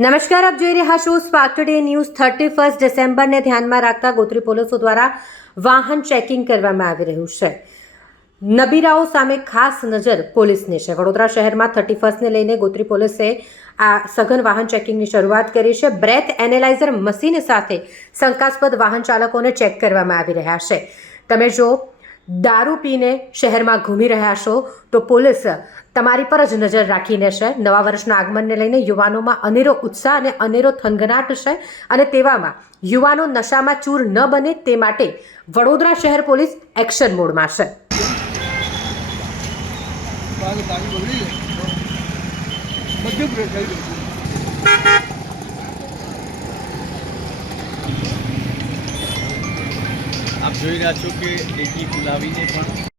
નમસ્કાર, આપ જોઈ રહ્યા છો સ્પાર્ક ન્યૂઝ થર્ટી ફર્સ્ટ ડિસેમ્બરને ધ્યાનમાં રાખતા ગોત્રી પોલીસો દ્વારા વાહન ચેકિંગ કરવામાં આવી રહ્યું છે. નબીરાઓ સામે ખાસ નજર પોલીસની છે. વડોદરા શહેરમાં થર્ટી ફર્સ્ટને લઈને ગોત્રી પોલીસે આ સઘન વાહન ચેકિંગની શરૂઆત કરી છે. બ્રેથ એનેલાઇઝર મશીન સાથે શંકાસ્પદ વાહન ચાલકોને ચેક કરવામાં આવી રહ્યા છે. તમે જો દારૂ પીને શહેરમાં ઘૂમી રહ્યા છો તો પોલીસ તમારી પર જ નજર રાખીને છે. નવા વર્ષના આગમનને લઈને યુવાનોમાં અનેરો ઉત્સાહ અને અનેરો થનગનાટ છે અને તેવામાં યુવાનો નશામાં ચૂર ન બને તે માટે વડોદરા શહેર પોલીસ એક્શન મોડમાં છે. બધું આપ જોઈ રહ્યા છો કે ડેકી ફુલાવીને પણ